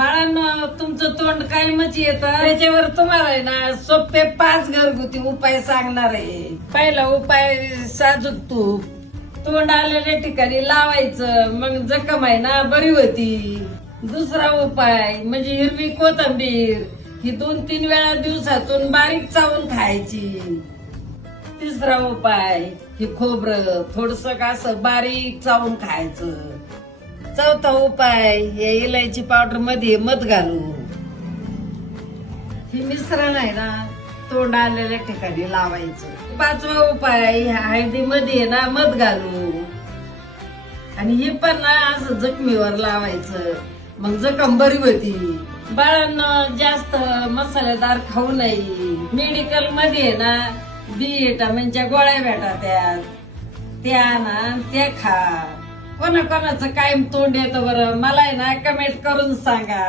बाळांनो, तुमचं तोंड कायमच येतं, त्याच्यावर तुम्हाला आहे ना सोपे 5 घरगुती उपाय सांगणार आहे. पहिला उपाय साजूक तूप तोंड आलेल्या ठिकाणी लावायचं, मग जखम आहे ना बरी होती. दुसरा उपाय म्हणजे हिरवी कोथिंबीर, ही 2-3 वेळा दिवसातून बारीक चावून खायची. तिसरा उपाय ही खोबरं थोडस असं बारीक चावून खायचं. चौथा उपाय हे इलायची पावडर मध्ये मध घालून हे मिश्रण आहे ना तोंड आलेल्या ठिकाणी लावायचं. पाचवा उपाय हळदी मध्ये ना मध घालून आणि हे पण ना असं जखमीवर लावायचं, मग जखम बरी होती. बाळांना जास्त मसालेदार खाऊ नये. मेडिकल मध्ये ना बी विटामिनच्या गोळ्या भेटतात, त्या ना त्या खा. कोणाकोणाचं कायम तोंड येतं बरं, मला आहे ना कमेंट करून सांगा.